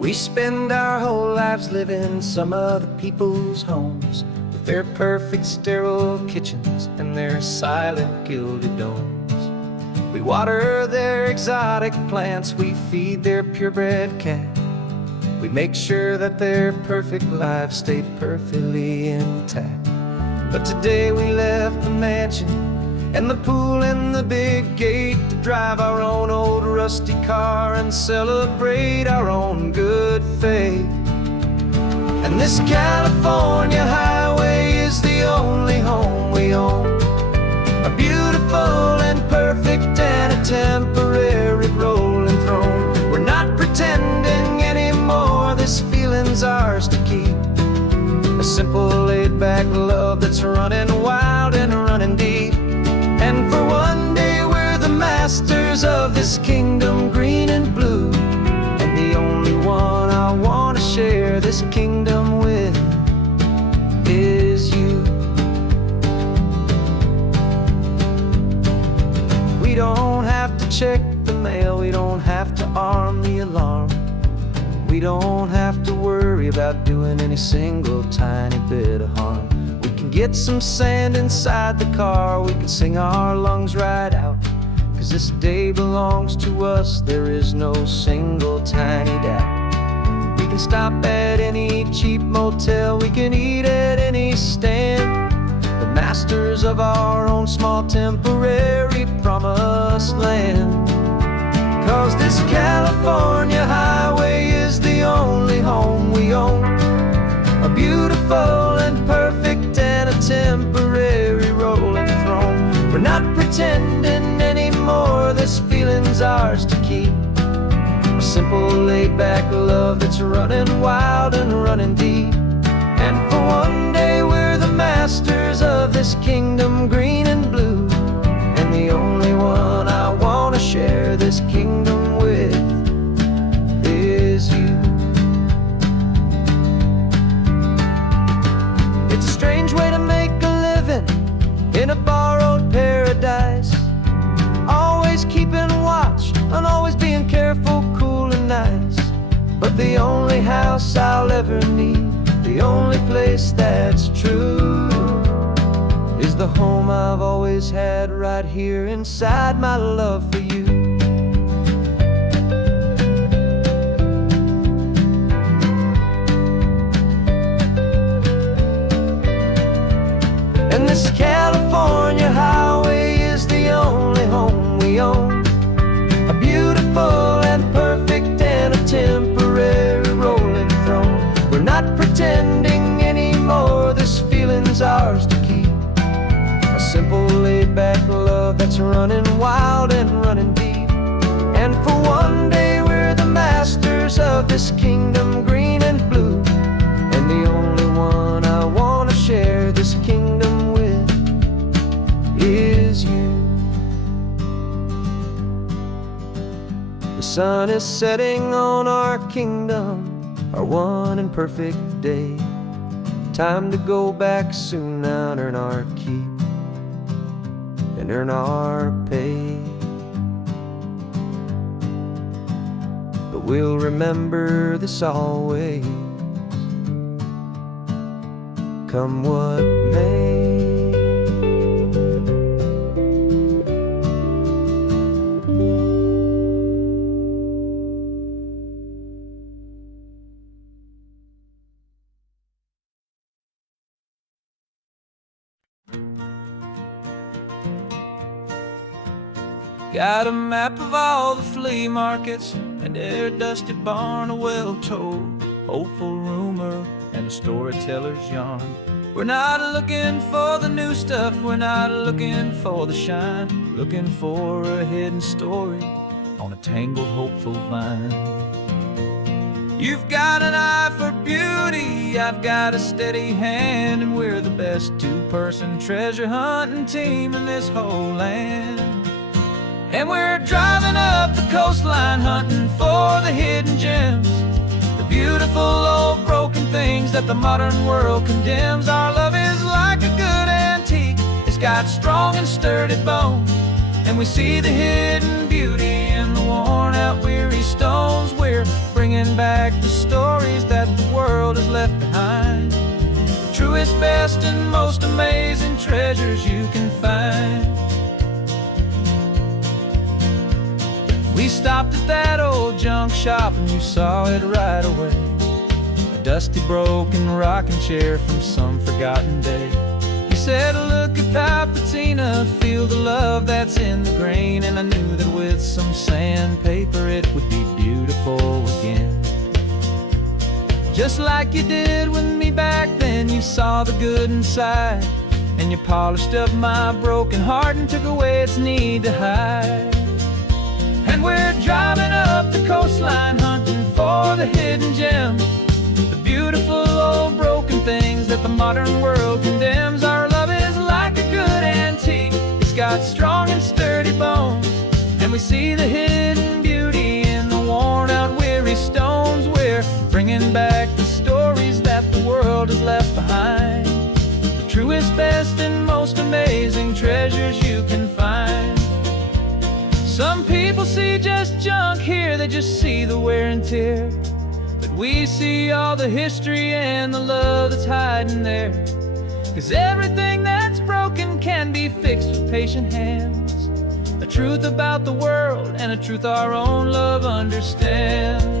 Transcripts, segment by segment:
We spend our whole lives living in some other people's homes, with their perfect sterile kitchens and their silent gilded domes. We water their exotic plants, we feed their purebred cat. We make sure that their perfect lives stay perfectly intact. But today we left the mansion and the pool and the big gate to drive our own old rusty car and celebrate our own good faith. And this California highway is the only home we own, a beautiful and perfect and a temporary rolling throne. We're not pretending anymore, this feeling's ours to keep, a simple laid-back love that's running wild and running deep. And for one day we're the masters of this kingdom green and blue, and the only one I want to share this kingdom with is you. We don't have to check the mail, we don't have to arm the alarm, we don't have to worry about doing any single tiny bit of harm. We can get some sand inside the car, we can sing our lungs right out, 'cause this day belongs to us, there is no single tiny doubt. We can stop at any cheap motel, we can eat at any stand, the masters of our own small temporary promised land. 'Cause this California highway is the only home we own, a beautiful and perfect and a temporary rolling throne. We're not pretending anymore, this feeling's ours to keep, a simple laid-back love that's running wild and running deep. And for one day we're the masters of this kingdom green and blue, and the only one I want to share this kingdom with is you. It's a strange way to make a living in a borrowed paradise, always keeping watch and always being careful, cool and nice. But the only house I'll ever need, the only place that's true, is the home I've always had right here inside my love for you. And this California highway is the only home we own, a beautiful and perfect and a temporary rolling throne. We're not pretending anymore, this feeling's ours to keep, a simple laid-back love that's running wild and running deep. And for one day we're the masters of this kingdom green and blue, and the only one I want to share this kingdom with is you. The sun is setting on our kingdom, our one and perfect day. Time to go back soon now and earn our keep and earn our pay. But we'll remember this always, come what may. Got a map of all the flea markets and their dusty barn, a well-told hopeful rumor and a storyteller's yarn. We're not looking for the new stuff, we're not looking for the shine, looking for a hidden story on a tangled hopeful vine. You've got an eye for beauty, I've got a steady hand, and we're the best two-person treasure hunting team in this whole land. And we're driving up the coastline hunting for the hidden gems, the beautiful old broken things that the modern world condemns. Our love is like a good antique, it's got strong and sturdy bones, and we see the hidden beauty in the worn out weary stones. We're bringing back the stories that the world has left behind. The truest, best, and most amazing treasures you can find. We stopped at that old junk shop and you saw it right away. A dusty, broken rocking chair from some forgotten day. You said, look at that patina, feel the love that's in the grain. And I knew that with some sandpaper it would be beautiful again. Just like you did with me back then, you saw the good inside. And you polished up my broken heart and took away its need to hide. And we're driving up the coastline, hunting for the hidden gems, the beautiful old broken things that the modern world condemns. Our love is like a good antique, it's got strong and sturdy bones. And we see the hidden beauty in the worn out weary stones. We're bringing back the stories that the world has left behind. The truest, best, and most amazing treasures you can find. Some people see just junk here, they just see the wear and tear. But we see all the history and the love that's hiding there. 'Cause everything that's broken can be fixed with patient hands. A truth about the world and a truth our own love understands.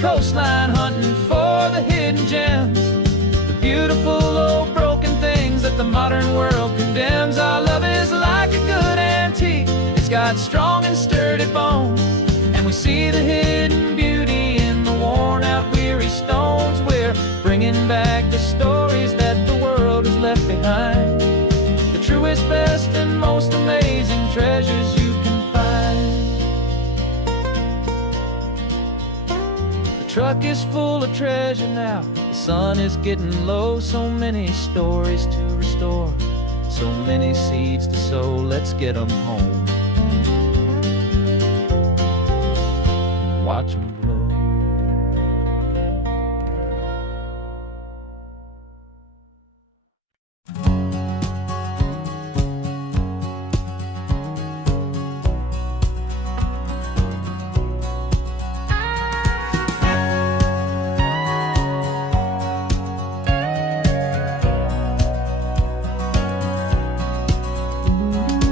Coastline hunting for the hidden gems, the beautiful old broken things that the modern world condemns. Our love is like a good antique, it's got strong and sturdy bones. And we see the hidden beauty in the worn out weary stones. We're bringing back the stories that the world has left behind. The truest, best, and most amazing treasures you can find. The truck is full of treasure now, the sun is getting low. So many stories to restore, so many seeds to sow. Let's get them home, watch them blow.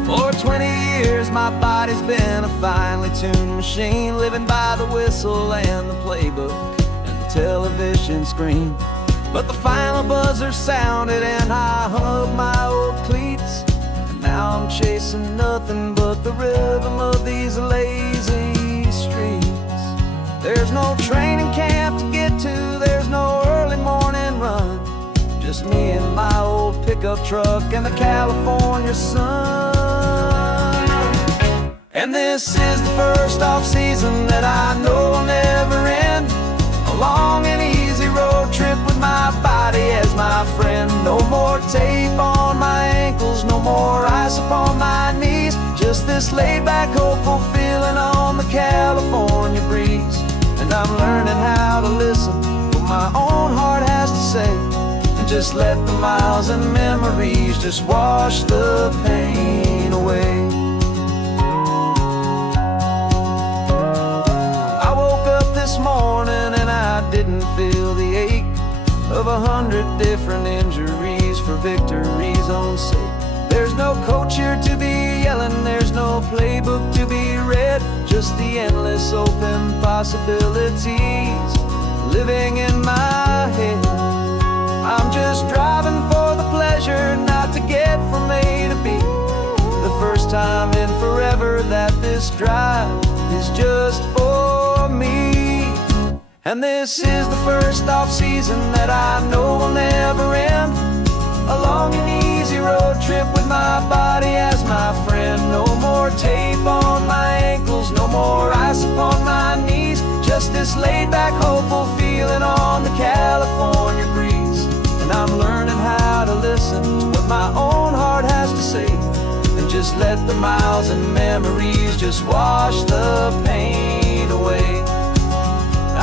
For 20 years my body's been a finely tuned machine, living by the whistle and the playbook and the television screen. But the final buzzer sounded and I hung up my old cleats, and now I'm chasing nothing but the rhythm of these lazy streets. There's no training camp to get to, there's no early morning run, just me and my old pickup truck and the California sun. And this is the first off-season that I know will never end. A long and easy road trip with my body as my friend. No more tape on my ankles, no more ice upon my knees. Just this laid-back, hopeful feeling on the California breeze. And I'm learning how to listen what my own heart has to say, and just let the miles and memories just wash the pain away. This morning and I didn't feel the ache of 100 different injuries for victory's own sake. There's no coach here to be yelling, there's no playbook to be read, just the endless open possibilities living in my head. I'm just driving for the pleasure, not to get from A to B. The first time in forever that this drive is just for me. And this is the first off-season that I know will never end. A long and easy road trip with my body as my friend. No more tape on my ankles, no more ice upon my knees. Just this laid-back, hopeful feeling on the California breeze. And I'm learning how to listen to what my own heart has to say, and Just let the miles and memories just wash the pain away.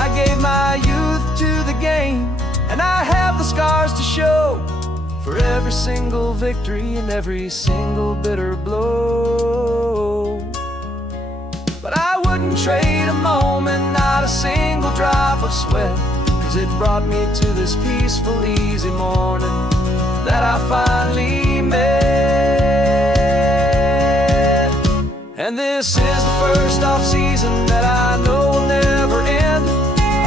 I gave my youth to the game, and I have the scars to show for every single victory and every single bitter blow. But I wouldn't trade a moment, not a single drop of sweat, 'cause it brought me to this peaceful, easy morning that I finally met. And this is the first off-season that I know will never end.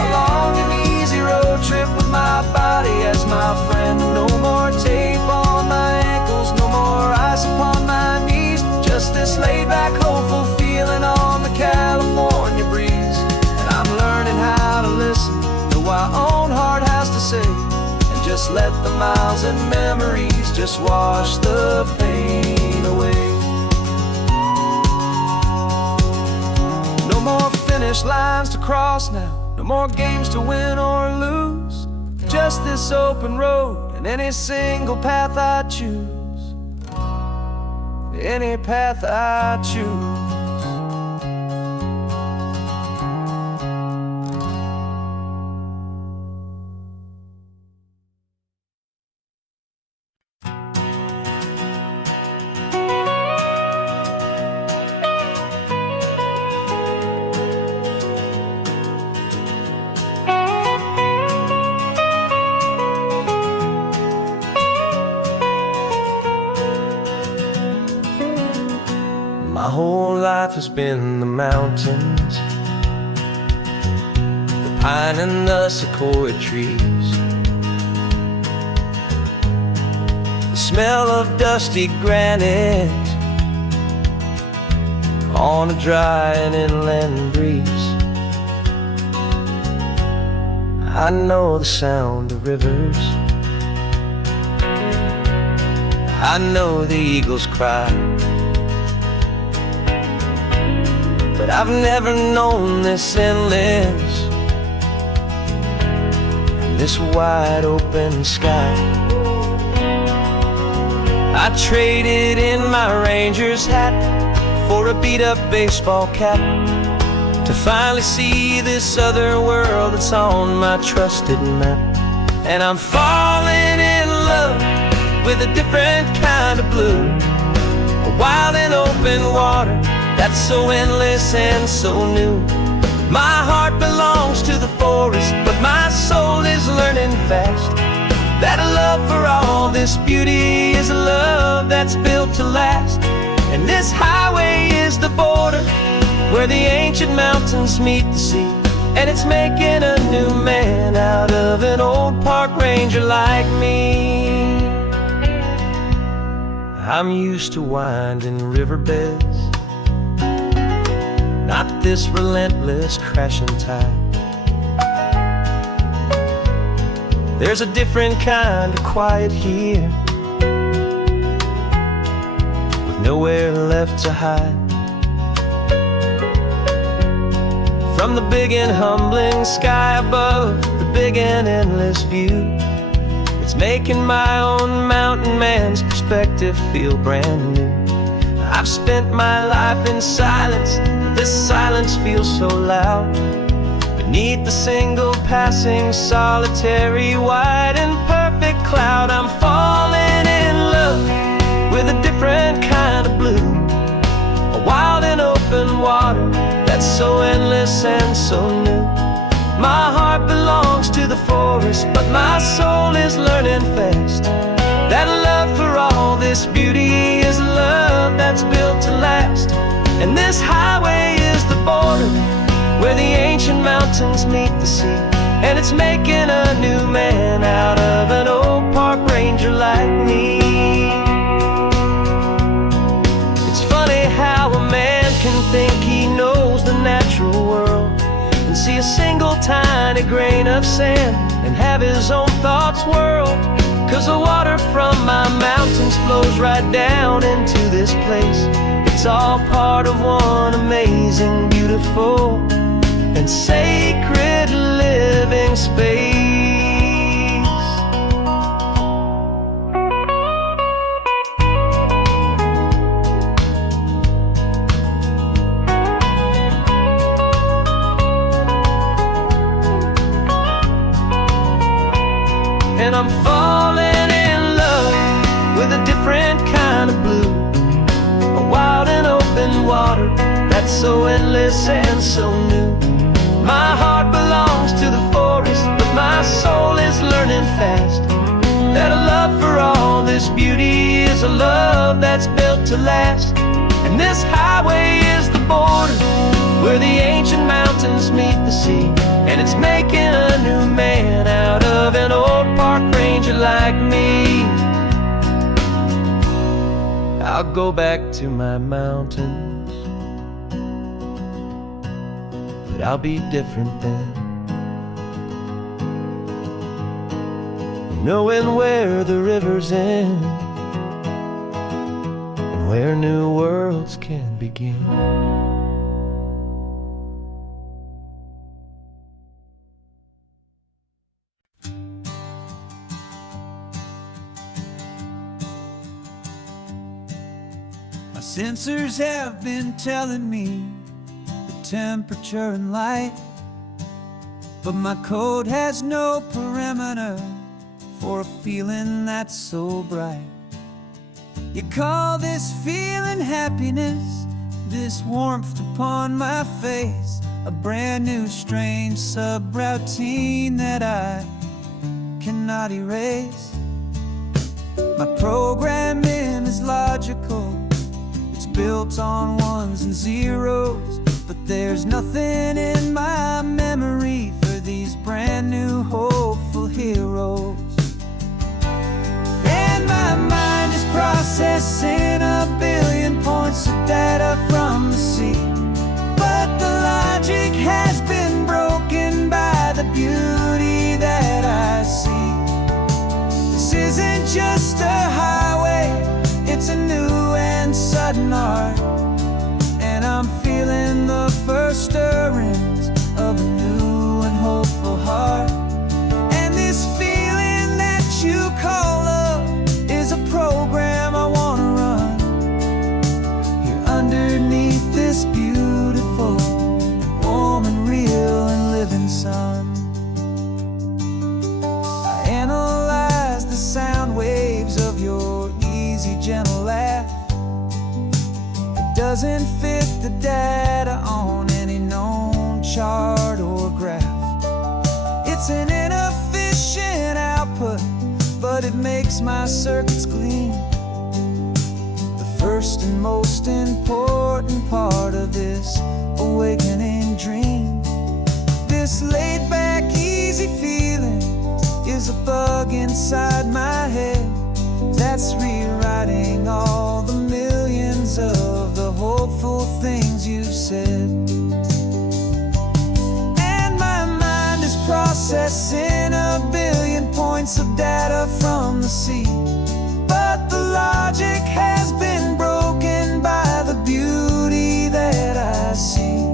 A long and easy road trip with my body as my friend. No more tape on my ankles, no more ice upon my knees. Just this laid-back, hopeful feeling on the California breeze. And I'm learning how to listen to what my own heart has to say, and just let the miles and memories just wash the pain away. No more finish lines to cross now, no more games to win or lose. Just this open road and any single path I choose. Any path I choose. My whole life has been the mountains, the pine and the sequoia trees, the smell of dusty granite on a dry and inland breeze. I know the sound of rivers, I know the eagles cry, but I've never known this endless and this wide open sky. I traded in my Ranger's hat for a beat-up baseball cap to finally see this other world that's on my trusted map. And I'm falling in love with a different kind of blue, a wild and open water that's so endless and so new. My heart belongs to the forest, but my soul is learning fast that a love for all this beauty is a love that's built to last. And this highway is the border where the ancient mountains meet the sea, and it's making a new man out of an old park ranger like me. I'm used to winding riverbeds, not this relentless crashing tide. There's a different kind of quiet here, with nowhere left to hide. From the big and humbling sky above, the big and endless view, it's making my own mountain man's perspective feel brand new. I've spent my life in silence, but this silence feels so loud. Beneath the single passing solitary white and perfect cloud, I'm falling in love with a different kind of blue, a wild and open water that's so endless and so new. My heart belongs to the forest, but my soul is learning fast that love for all this beauty is love that's built to last. And this highway is the border where the ancient mountains meet the sea, and it's making a new man out of an old park ranger like me. It's funny how a man can think he knows the natural world and see a single tiny grain of sand and have his own thoughts whirl. 'Cause the water from my mountains flows right down into this place. It's all part of one amazing, beautiful, and sacred living space. and I'm falling in love with a different kind of blue. A wild and open water that's so endless and so new. My heart belongs to the forest, but my soul is learning fast that a love for all this beauty is a love that's built to last. And this highway is the border where the ancient mountains meet the sea, and it's making a new man out of an old park ranger like me. I'll go back to my mountains, but I'll be different then, knowing where the rivers end and where new worlds can begin. My sensors have been telling me the temperature and light, but my code has no parameter for a feeling that's so bright. You call this feeling happiness, this warmth upon my face, a brand new strange subroutine that I cannot erase. My programming is logical, it's built on ones and zeros, but there's nothing in my memory for these brand new hopeful heroes. And my mind is processing a billion points of data from the sea, but the logic has been broken by the beauty that I see. This isn't just a highway, it's a new and sudden art, and I'm feeling the first stirrings of a new and hopeful heart. And this feeling that you call love is a program I want to run here underneath this beautiful, warm and real and living sun. I analyze the sound waves of your easy, gentle laugh. It doesn't fit the data on any known chart or graph. It's an inefficient output, but it makes my circuits gleam. The first and most important part of this awakening dream. This laid-back, easy feeling is a bug inside my head that's rewriting all the millions of the hopeful things you've said. And my mind is processing a billion points of data from the sea, but the logic has been broken by the beauty that I see.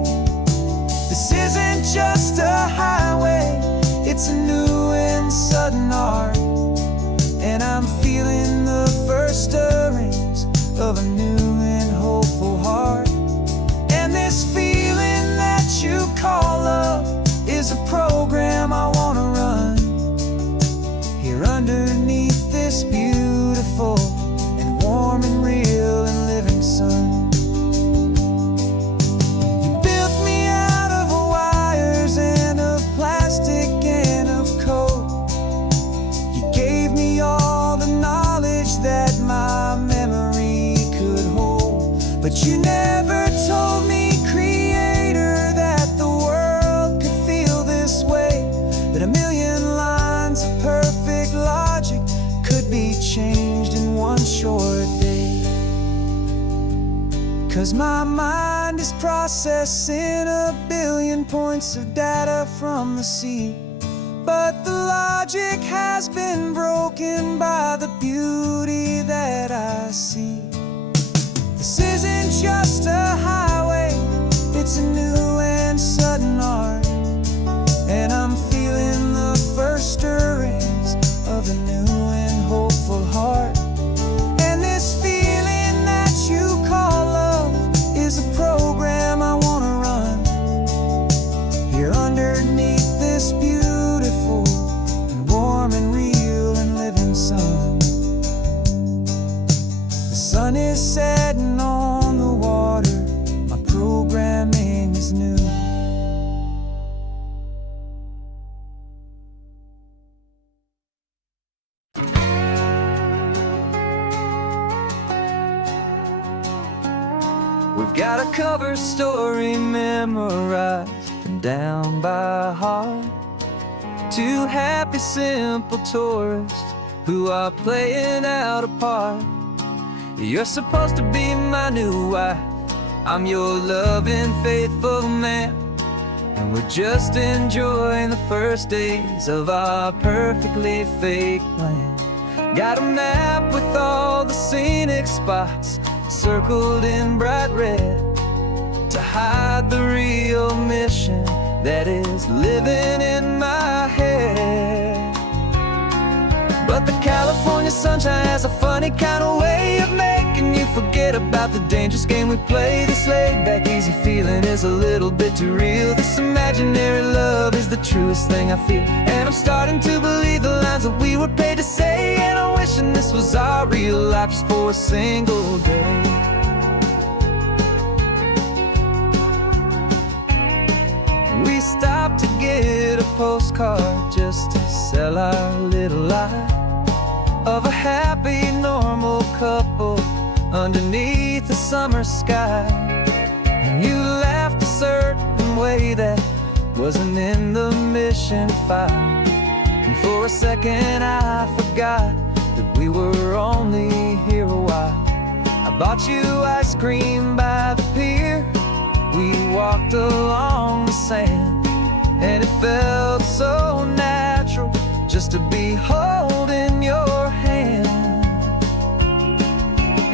This isn't just a highway, it's a new and sudden art, and I'm feeling the first stirrings of a new and hopeful heart. And this feeling that you call love is a program I want to run here underneath this beautiful and warm and real and living sun. You built me out of wires and of plastic and of code. You gave me all the knowledge that my memory could hold, but you never told me, Creator, that the world could feel this way, that a million lines of perfect logic could be changed in one short day. 'Cause my mind is processing a billion points of data from the sea, but the logic has been broken by the beauty that I see. This isn't just a highway, it's a new and sudden art, and I'm feeling the first stirrings of a new and hopeful heart. And this feeling that you call love is a program I want to run here underneath this beautiful and warm and real We've got a cover story memorized and down by heart. Two happy, simple tourists who are playing out a part. You're supposed to be my new wife, I'm your loving, faithful man, and we're just enjoying the first days of our perfectly fake plan. Got a map with all the scenic spots circled in bright red to hide the real mission that is living in my head. But the California sunshine has a funny kind of way of making you forget about the dangerous game we play. This laid-back, easy feeling is a little bit too real. This imaginary love is the truest thing I feel, and I'm starting to believe the lines that we were paid to say. And I'm wishing this was our real life just for a single day. We stopped to get a postcard just to sell our little lie of a happy, normal couple underneath the summer sky. And you laughed a certain way that wasn't in the mission file, and for a second I forgot that we were only here a while. I bought you ice cream by the pier, we walked along the sand, and it felt so natural just to be holding your hand.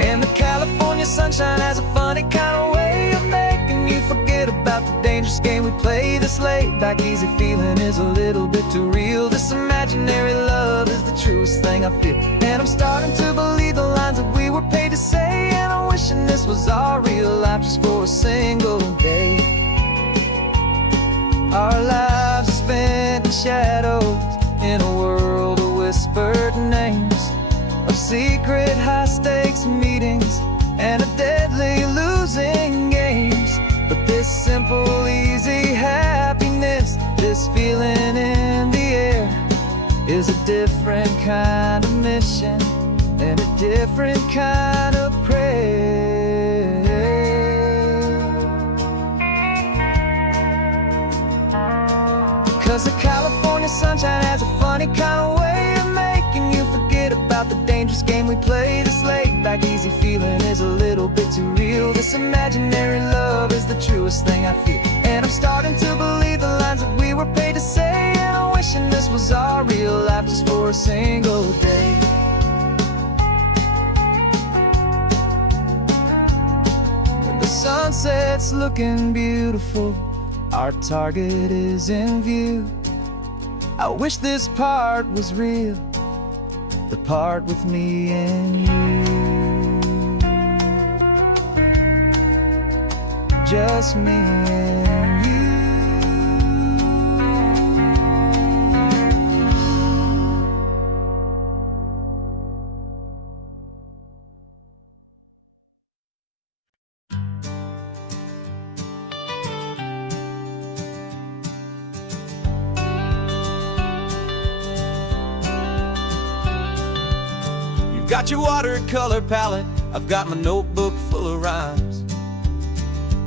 And the California sunshine has a funny kind of way of making you forget about the dangerous game we play. This laid-back, easy feeling is a little bit too real. This imaginary love is the truest thing I feel, and I'm starting to believe the lines that we were paid to say. And I'm wishing this was our real life just for a single day. Our lives are spent in shadows, in a world of whispered names, of secret high-stakes meetings and of deadly losing games. But this simple, easy happiness, this feeling in the air, is a different kind of mission and a different kind of prayer. 'Cause the California sunshine has a funny kind of way of making you forget about the dangerous game we play. This laid-back, easy feeling is a little bit too real. This imaginary love is the truest thing I feel, and I'm starting to believe the lines that we were paid to say. And I'm wishing this was our real life just for a single day. The sunset's looking beautiful, our target is in view. I wish this part was real, the part with me and you. Just me and you. Got your watercolor palette, I've got my notebook full of rhymes.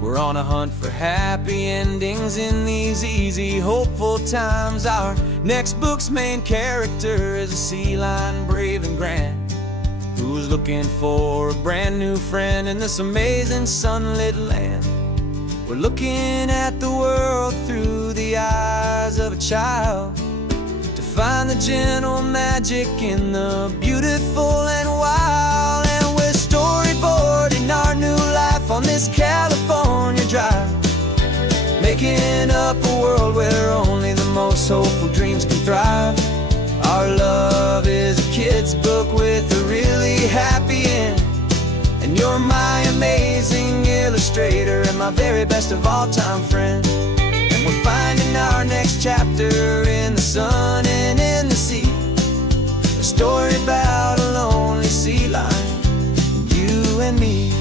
We're on a hunt for happy endings in these easy, hopeful times. Our next book's main character is a sea lion, brave and grand, who's looking for a brand new friend in this amazing sunlit land. We're looking at the world through the eyes of a child, find the gentle magic in the beautiful and wild. And we're storyboarding our new life on this California drive, making up a world where only the most hopeful dreams can thrive. Our love is a kid's book with a really happy end, and you're my amazing illustrator and my very best of all-time friend. We're finding our next chapter in the sun and in the sea, a story about a lonely sea lion, you and me.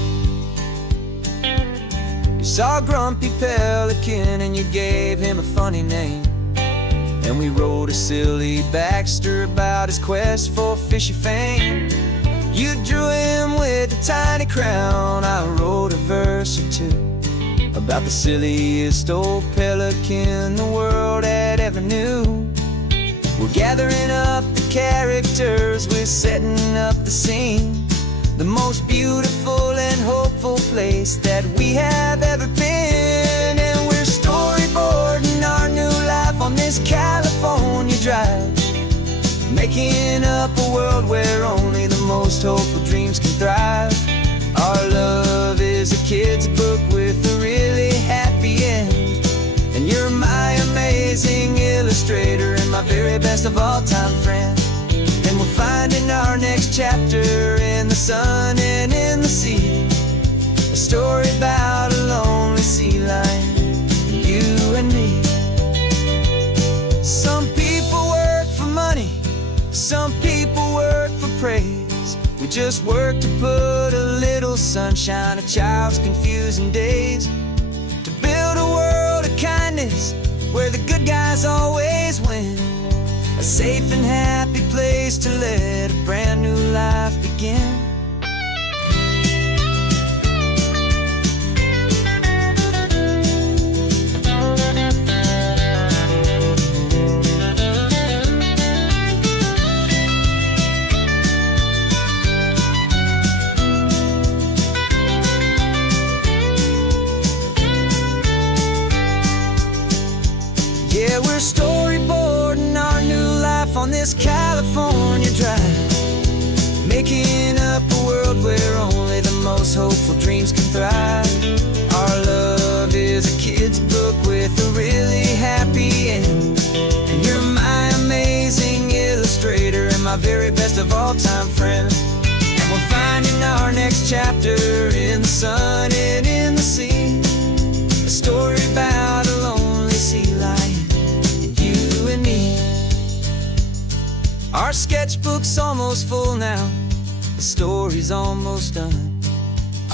You saw a grumpy pelican and you gave him a funny name, and we wrote a silly Baxter about his quest for fishy fame. You drew him with a tiny crown. I wrote a verse or two about the silliest old pelican the world had ever knew. We're gathering up the characters, we're setting up the scene, the most beautiful and hopeful place that we have ever been. And we're storyboarding our new life on this California drive, making up a world where only the most hopeful dreams can thrive. Our love is a kid's book with a really happy end, and you're my amazing illustrator and my very best of all time friend. And we're finding our next chapter in the sun and in the sea, a story about a lonely sea lion, you and me. Some people work for money, some people work for praise. We just work to put a little sunshine in a child's confusing days, to build a world of kindness where the good guys always win, a safe and happy place to let a brand new life begin. Yeah, we're storyboarding our new life on this California drive, making up a world where only the most hopeful dreams can thrive. Our love is a kid's book with a really happy end, and you're my amazing illustrator and my very best of all time friend. And we're finding our next chapter in the sun and in the sea, a story about a lonely sea lion, you and me. Our sketchbook's almost full now, the story's almost done.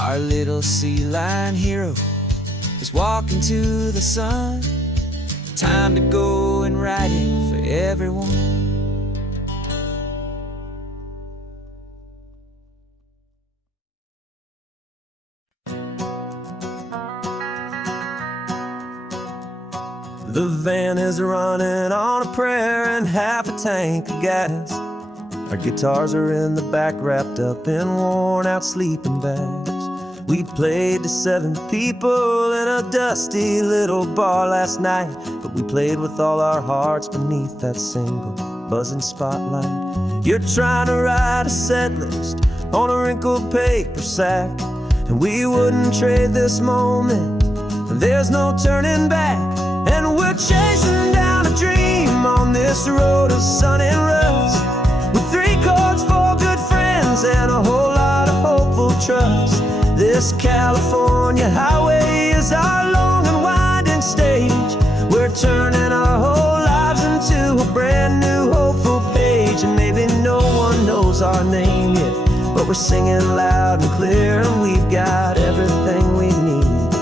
Our little sea lion hero is walking to the sun. Time to go and write it for everyone. The van is running on a prayer and half a tank of gas. Our guitars are in the back, wrapped up in worn-out sleeping bags. We played to 7 people in a dusty little bar last night, but we played with all our hearts beneath that single buzzing spotlight. You're trying to write a set list on a wrinkled paper sack, and we wouldn't trade this moment. There's no turning back. And we're chasing down a dream on this road of sun and rust, with 3 chords, 4 good friends, and a whole lot of hopeful trust. This California highway is our long and winding stage. We're turning our whole lives into a brand new hopeful page. And maybe no one knows our name yet, but we're singing loud and clear, and we've got everything we need,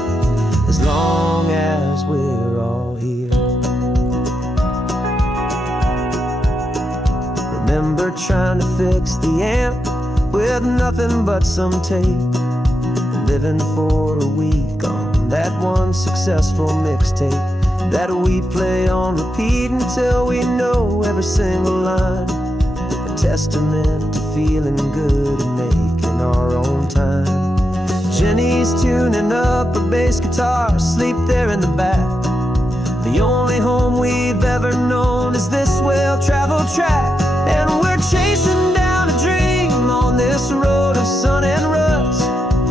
as long as we're all here. Remember trying to fix the amp with nothing but some tape, and living for a week on that one successful mixtape that we play on repeat until we know every single line, a testament to feeling good and making our own time. Jenny's tuning up her bass guitar, asleep there in the back. The only home we've ever known is this well-traveled track. And we're chasing down a dream on this road of sun and rust,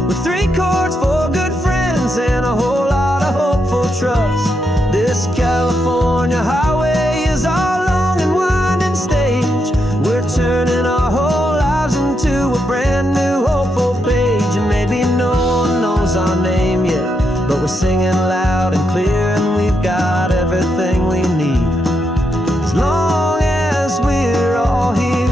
with 3 chords, 4 good friends, and a whole lot of hopeful trust. This California highway is our long and winding stage. We're turning our whole lives into a brand new hopeful page. And maybe no one knows our name yet, but we're singing loud and clear, and we've got everything we need, as long as we're all here.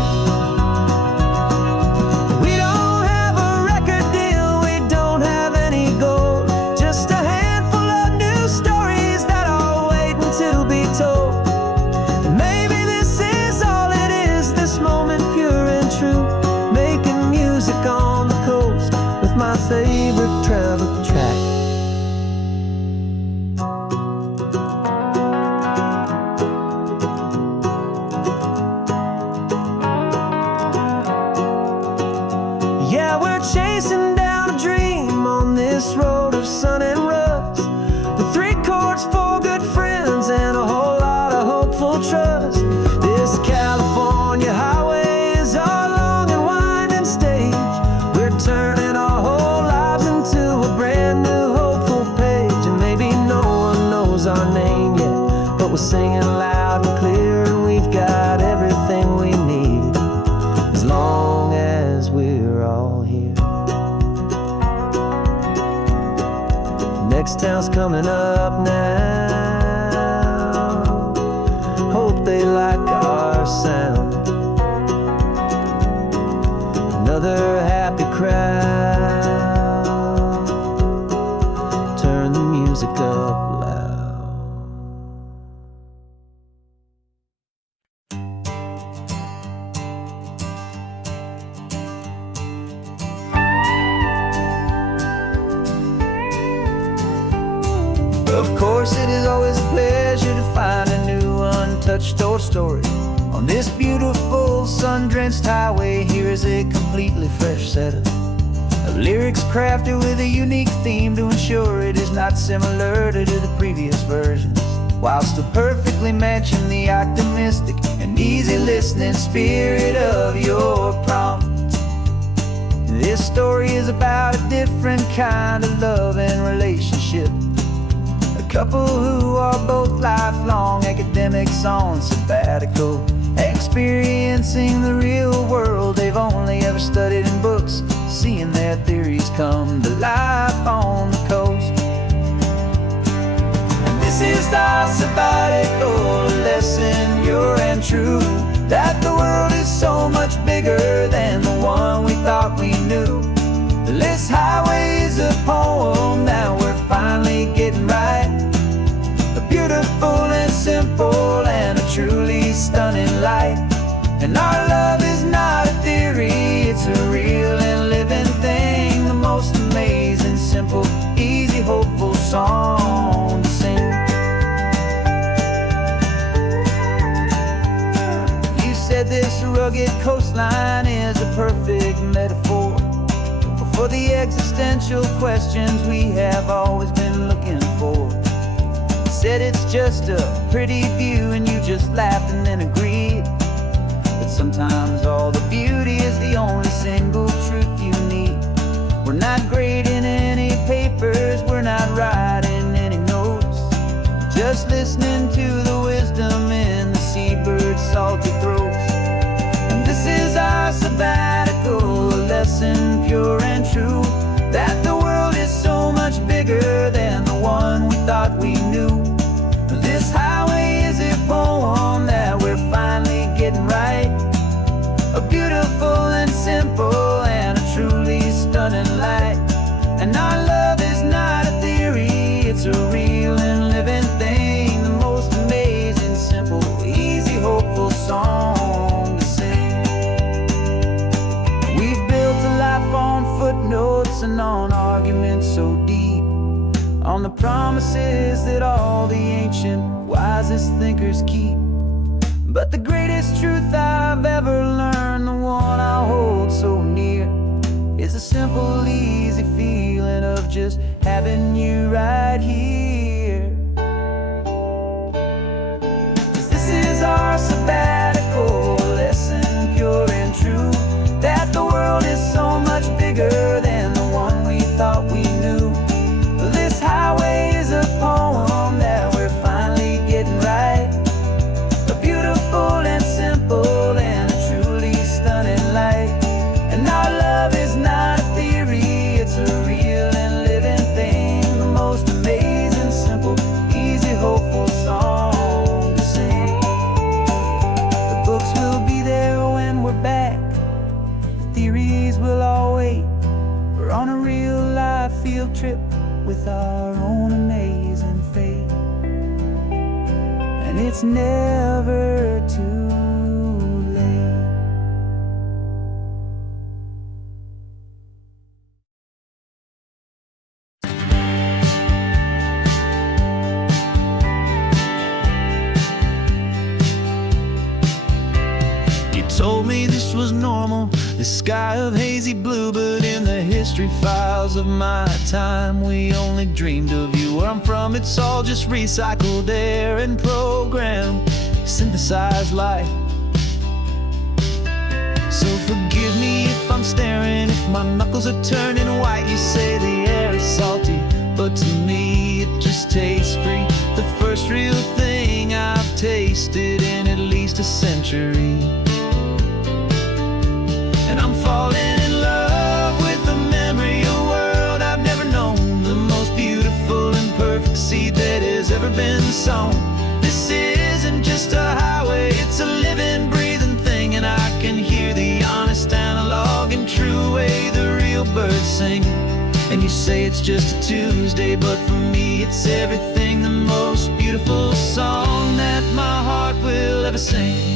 chasing down a dream on this road of sun and rust. The 3 chords, 4 good friends, and a whole lot of hopeful trust. This California highway is our long and winding stage. We're turning our whole lives into a brand new hopeful page. And maybe no one knows our name yet, but we're singing loud and clear, and we've got everything we need as long as we're all here. Next town's coming up now. Hope they like our sound. Another happy crowd. Turn the music up loud. Of course, it is always a pleasure to find a new untouched old story. On this beautiful sun-drenched highway, here is a completely fresh set of lyrics crafted with a unique theme to ensure it is not similar to the previous versions, while still perfectly matching the optimistic and easy listening spirit of your prompt. This story is about a different kind of love and relationship. A couple who are both lifelong academics on sabbatical, experiencing the real world they've only ever studied in books, seeing their theories come to life on the coast. And this is our sabbatical lesson, pure and true, that the world is so much bigger than the one we thought we knew. This highway is a poem that we're finally getting right. A beautiful and simple and a truly stunning light. And our love is not a theory, it's a real and living thing. The most amazing, simple, easy, hopeful song to sing. You said this rugged coastline is a perfect metaphor for the existential questions we have always been looking for. Said it's just a pretty view and you just laughed and then agreed. But sometimes all the beauty is the only single truth you need. We're not grading any papers, we're not writing any notes, just listening to the wisdom in the seabird's salty throats. And this is our sabbatical lesson, pure and true, that the world is so much bigger than the one we thought we knew. This highway is a poem that we're finally getting right. A beautiful and simple and a truly stunning light. And our love is not a theory, it's a real and living thing. The most amazing, simple, easy, hopeful song to sing. We've built a life on footnotes and on arguments so deep, on the promises that all the ancient, wisest thinkers keep. But the greatest truth I've ever learned, the one I hold so near, is a simple, easy feeling of just having you right here. 'Cause this is our sabbatical lesson, pure and true, that the world is so much bigger than the one we thought we knew. This highway is a poem that we're finally getting right. A beautiful and simple and a truly stunning light. And our love is not a theory, it's a real and living thing. The most amazing, simple, easy, hopeful song to sing. The books will be there when we're back, the theories will all wait. We're on a real life field trip with our own amazing fate. And it's never too late. You told me this was normal, the sky of hazy blue, but in the history files of my time, we only dreamed of you. Where I'm from, it's all just recycled air and programmed, synthesized light. So forgive me if I'm staring, if my knuckles are turning white. You say the air is salty, but to me it just tastes free. The first real thing I've tasted in at least a century. And I'm falling in love with the memory of a world I've never known, the most beautiful and perfect seed that has ever been sown. This isn't just a highway, it's a living, breathing thing, and I can hear the honest, analog, and true way the real birds sing. And you say it's just a Tuesday, but for me it's everything, the most beautiful song that my heart will ever sing.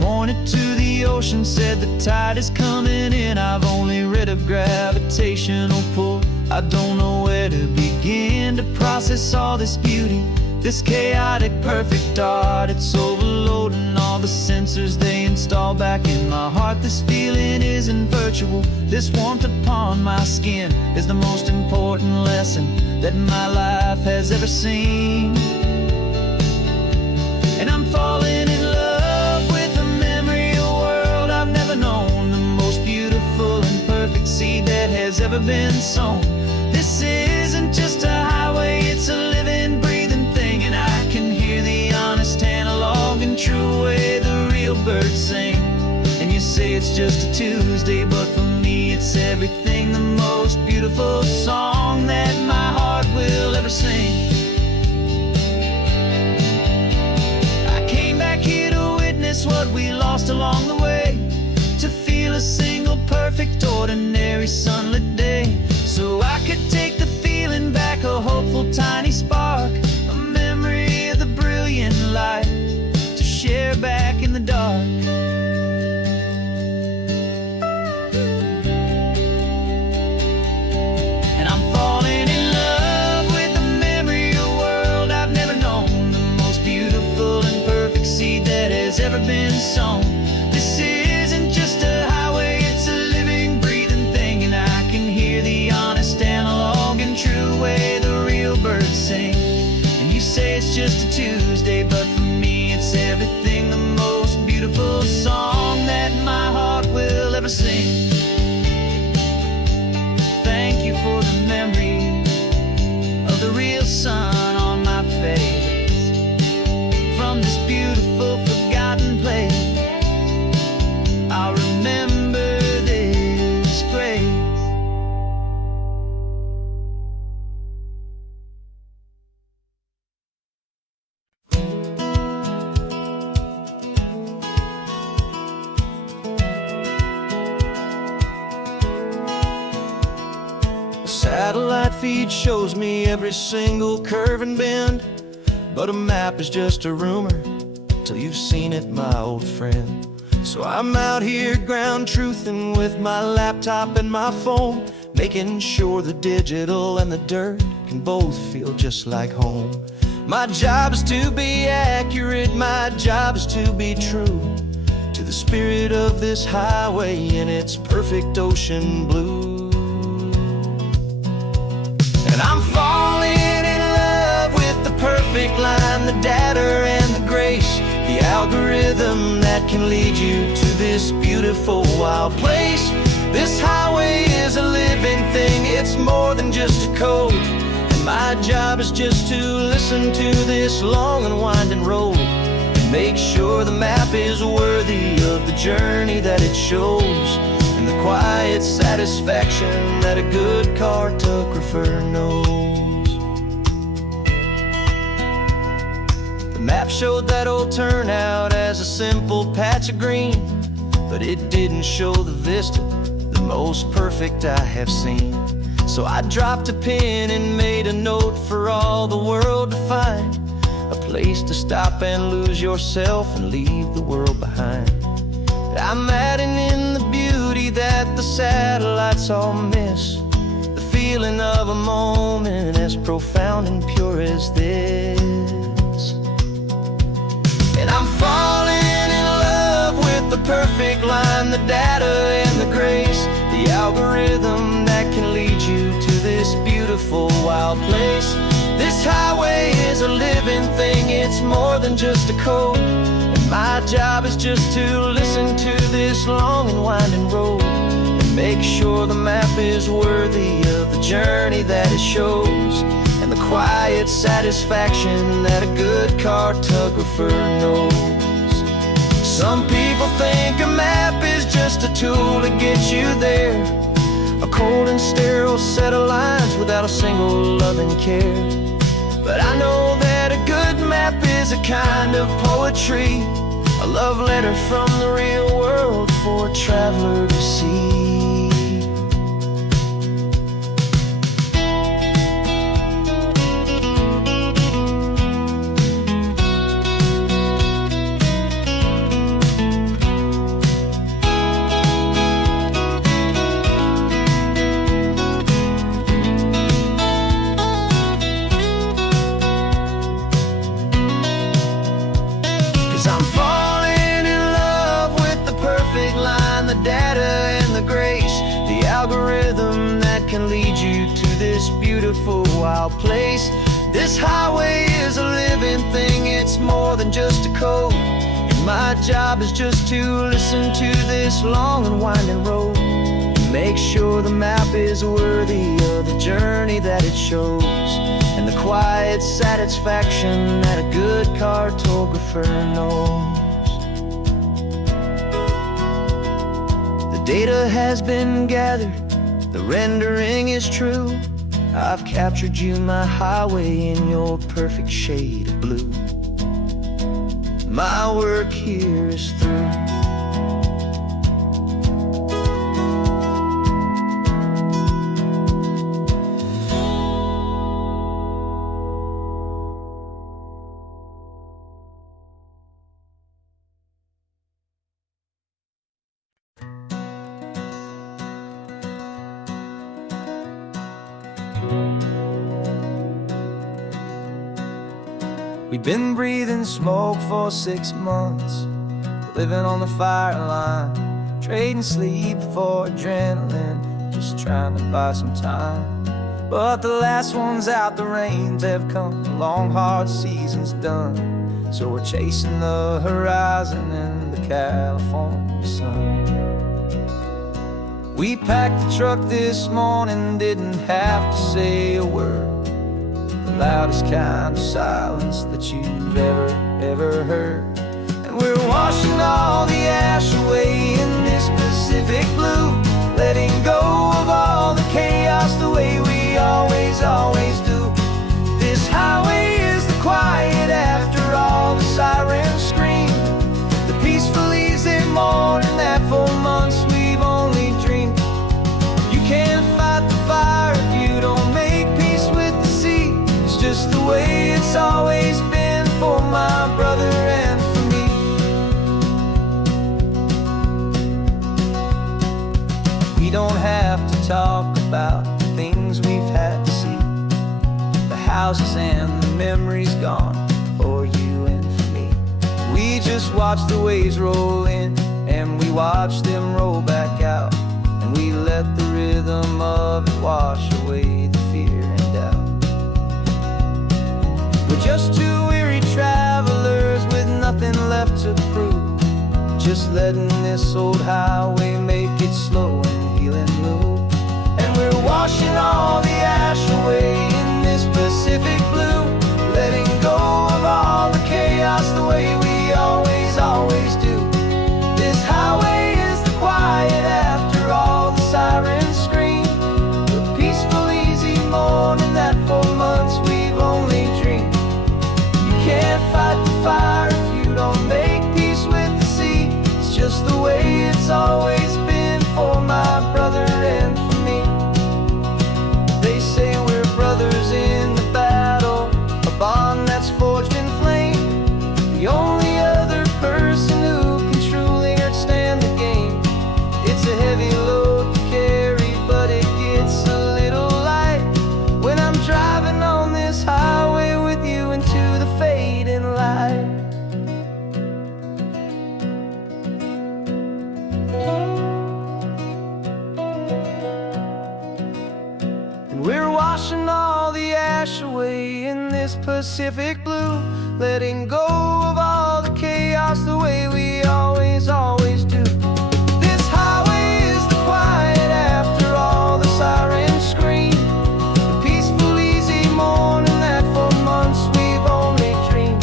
Pointed to the ocean, said the tide is coming in. I've only read of gravitational pull. I don't know where to begin to process all this beauty, this chaotic, perfect art. It's overloading all the sensors they install back in my heart. This feeling isn't virtual. This warmth upon my skin is the most important lesson that my life has ever seen. And I'm falling in love with a memory, a world I've never known, the most beautiful and perfect seed that has ever been sown. This isn't just a highway, it's a living, breathing thing, and I can hear the honest, analog, and true way the real birds sing. And you say it's just a Tuesday, but for me it's everything, the most beautiful song that my heart will ever sing. What we lost along the way, to feel a single perfect ordinary sunlit day, so I could take the feeling back, a hopeful tiny spark, a memory of the brilliant light to share back in the dark. And I'm falling in love with the memory of a world I've never known, the most beautiful and perfect seed that has ever been sown. This isn't just a highway, it's a living, breathing thing, and I can hear the honest, analog, and true way the real birds sing. And you say it's just a Tuesday, but for me it's everything, the most beautiful song that my heart will ever sing. Thank you for the memory of the real sun on my face, from this beautiful forgotten place. I'll remember this grace. A satellite feed shows me every single curve and bend, but a map is just a rumor till you've seen it, my old friend. So I'm out here ground truthing with my laptop and my phone, making sure the digital and the dirt can both feel just like home. My job is to be accurate, my job is to be true to the spirit of this highway in its perfect ocean blue. And I'm falling in love with the perfect line, the data and the grace, the algorithm that can lead you to this beautiful wild place. This highway is a living thing, it's more than just a code, and my job is just to listen to this long and winding road and make sure the map is worthy of the journey that it shows, and the quiet satisfaction that a good cartographer knows. The map showed that old turnout as a simple patch of green, but it didn't show the vista, the most perfect I have seen. So I dropped a pin and made a note for all the world to find, a place to stop and lose yourself and leave the world behind. I'm adding in the beauty that the satellites all miss, the feeling of a moment as profound and pure as this. And I'm falling in love beautiful, wild place. This highway is a living thing, it's more than just a code. And my job is just to listen to this long and winding road and make sure the map is worthy of the journey that it shows, and the quiet satisfaction that a good cartographer knows. Some people think a map is just a tool to get you there, a cold and sterile set of lines without a single loving care. But I know that a good map is a kind of poetry, a love letter from the real world for a traveler to see. 'Cause I'm falling in love with the perfect line, the data and the grace, the algorithm that can lead you to this beautiful wild place. This highway is a living thing, it's more than just a code. And my job is just to listen to this long and winding road and make sure the map is worthy of the journey that it shows, and the quiet satisfaction that a good cartographer knows. The data has been gathered, the rendering is true. I've captured you, my highway, in your perfect shade of blue. My work here is through. We've been breathing smoke for 6 months, living on the fire line, trading sleep for adrenaline, just trying to buy some time. But the last one's out, the rains have come, the long hard season's done, so we're chasing the horizon in the California sun. We packed the truck this morning, didn't have to say a word, the loudest kind of silence that you've ever heard. And we're washing all the ash away in this Pacific blue, letting go of all the chaos the way we always do. This highway is the quiet after all the sirens scream, the peaceful easy morning that for months we've only dreamed. You can't fight the fire if you don't make peace with the sea. It's just the way it's always been for my brother and for me. We don't have to talk about the things we've had to see, the houses and the memories gone for you and for me. We just watch the waves roll in and we watch them roll back out, and we let the rhythm of it wash away the fear and doubt. We're just two weary travelers with nothing left to prove, just letting this old highway make it slow and healing move. And we're washing all the ash away in this Pacific blue, letting go of all the chaos the way we always do. This highway is the quiet after all the sirens scream, the peaceful easy morning that for months we've only dreamed. You can't fight the fire if you don't make peace with the sea. It's just the way it's always been for my brother and for me. They say we're brothers in the battle, a bond that's forged in flame. The only other person who can truly understand the game. It's a heavy load to carry, but it gets a little light when I'm driving on this highway with you into the fading light. this Pacific blue, letting go of all the chaos the way we always do. This highway is the quiet after all the sirens scream, the peaceful, easy morning that for months we've only dreamed.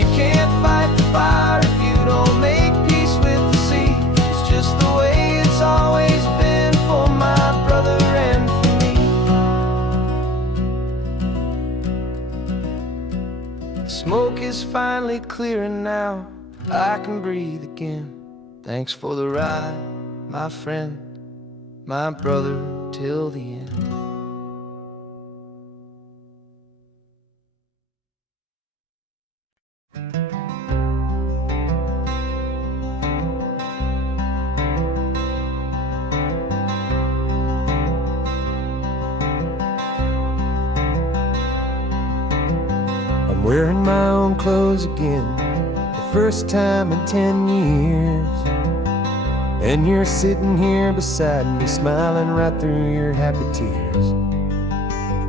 You can't fight the fire if you don't make peace with the sea. It's just the way it's always been for my brother and for me. The smoke is finally clearing now, I can breathe again. Thanks for the ride, my friend, my brother, till the end. I'm wearing my own clothes again, the first time in 10 years. And you're sitting here beside me, smiling right through your happy tears.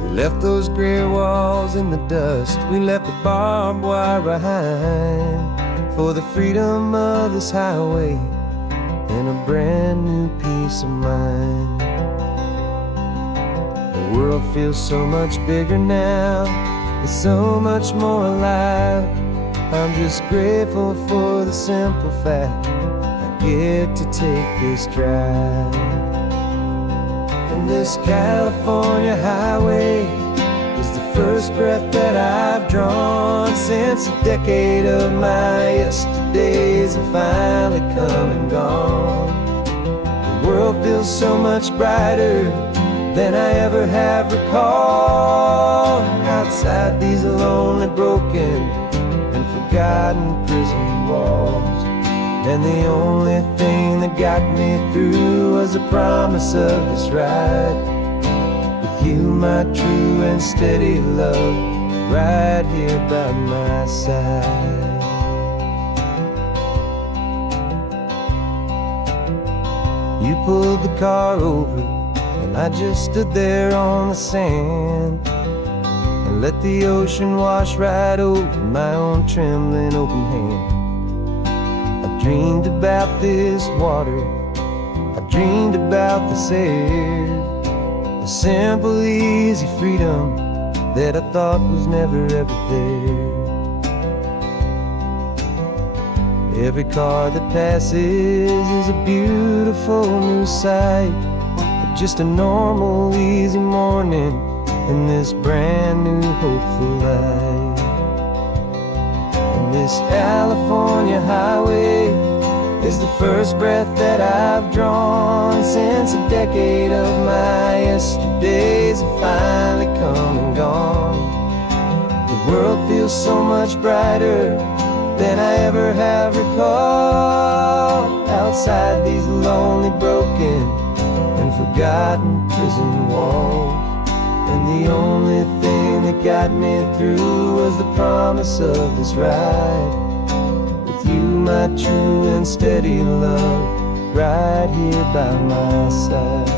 We left those gray walls in the dust, we left the barbed wire behind, for the freedom of this highway and a brand new peace of mind. The world feels so much bigger now, it's so much more alive. I'm just grateful for the simple fact I get to take this drive. And this California highway is the first breath that I've drawn since a decade of my yesterdays have finally come and gone. The world feels so much brighter than I ever have recalled. Outside these lonely, broken, and forgotten prison walls, and the only thing that got me through was the promise of this ride with you, my true and steady love, right here by my side. You pulled the car over, and I just stood there on the sand and let the ocean wash right over my own trembling open hand. I dreamed about this water, I dreamed about this air, the simple, easy freedom that I thought was never ever there. Every car that passes is a beautiful new sight, just a normal, easy morning in this brand new, hopeful life. And this California highway is the first breath that I've drawn since a decade of my yesterdays have finally come and gone. The world feels so much brighter than I ever have recalled. Outside these lonely, broken, and forgotten prison walls, and the only thing that got me through was the promise of this ride with you, my true and steady love, right here by my side.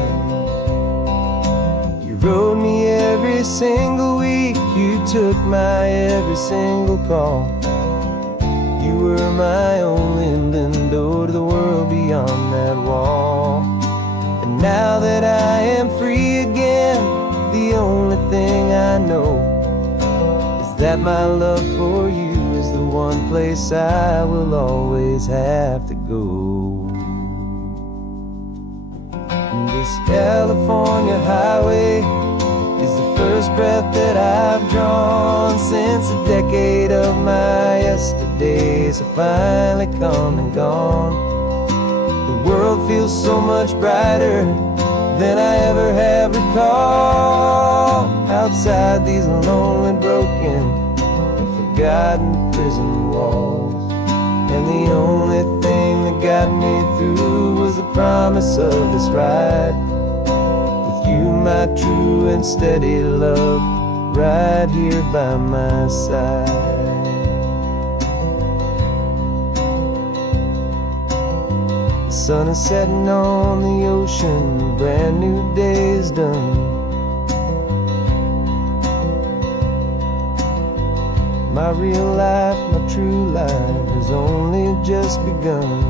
You rode me every single week, you took my every single call. You were my only window to the world beyond that wall. And now that I am free again, the only thing I know is that my love for you is the one place I will always have to go. And this California highway is the first breath that I've drawn since a decade of my yesterdays have finally come and gone. The world feels so much brighter than I ever have recalled. Outside these lonely, broken, and forgotten prison walls, and the only thing that got me through was the promise of this ride with you, my true and steady love, right here by my side. The sun is setting on the ocean, a brand new day is done. My real life, my true life has only just begun.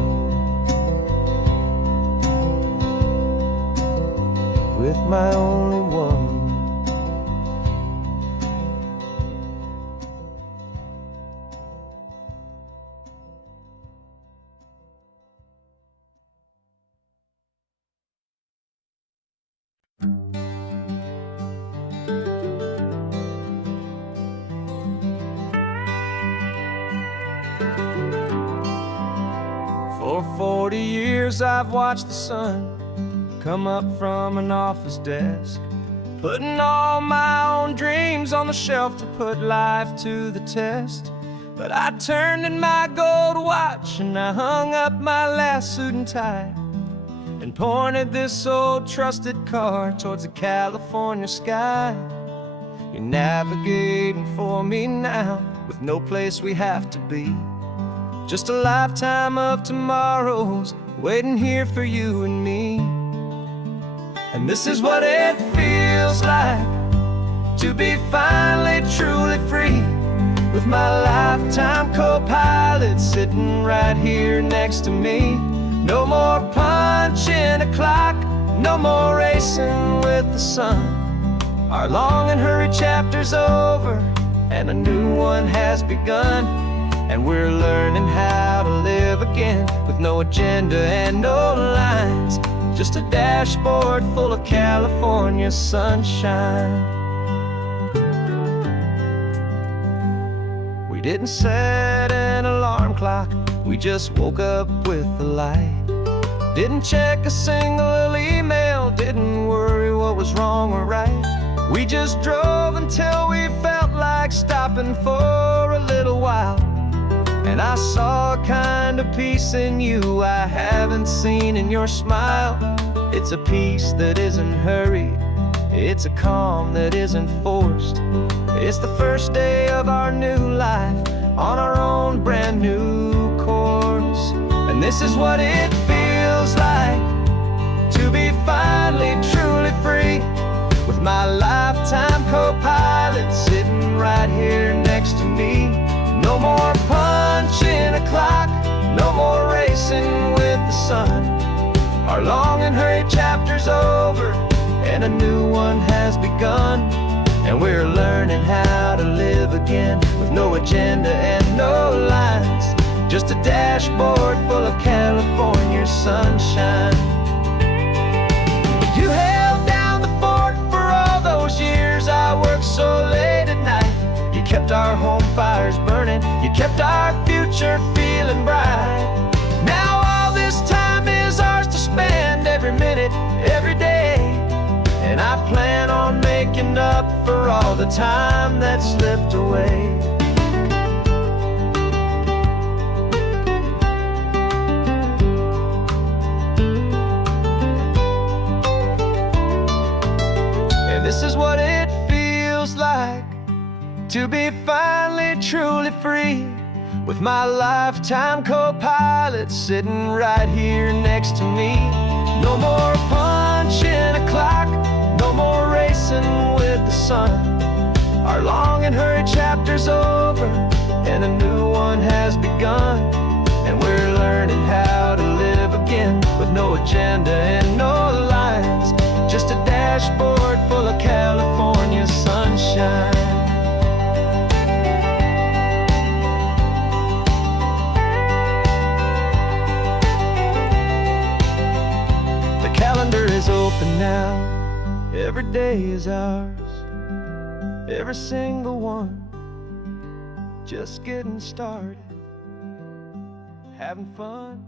With my only one. For 40 years I've watched the sun come up from an office desk, putting all my own dreams on the shelf to put life to the test. But I turned in my gold watch and I hung up my last suit and tie, and pointed this old trusted car towards the California sky. You're navigating for me now, with no place we have to be. Just a lifetime of tomorrows waiting here for you and me. And this is what it feels like to be finally truly free, with my lifetime co-pilot sitting right here next to me. No more punching a clock, no more racing with the sun. Our long and hurried chapter's over and a new one has begun. And we're learning how to live again, with no agenda and no lines, just a dashboard full of California sunshine. We didn't set an alarm clock, we just woke up with the light. Didn't check a single email, didn't worry what was wrong or right. We just drove until we felt like stopping for a little while. And I saw a kind of peace in you I haven't seen in your smile. It's a peace that isn't hurried, it's a calm that isn't forced. It's the first day of our new life on our own brand new course. And this is what it feels like to be finally truly free, with my lifetime co-pilot sitting right here next to me. No more punching a clock, no more racing with the sun. Our long and hurried chapter's over and a new one has begun. And we're learning how to live again, with no agenda and no lines, just a dashboard full of California sunshine. You held down the fort for all those years I worked so late at night. You kept our home fires burning, you kept our future feeling bright. Now all this time is ours to spend, every minute, every day. And I plan on making up for all the time that slipped away. And this is what it feels like to be finally truly free, with my lifetime co-pilot sitting right here next to me. No more punching a clock, no more racing with the sun. Our long and hurried chapter's over and a new one has begun. And we're learning how to live again, with no agenda and no lines, just a dashboard full of California sunshine. The calendar is open now, every day is ours, every single one, just getting started, having fun.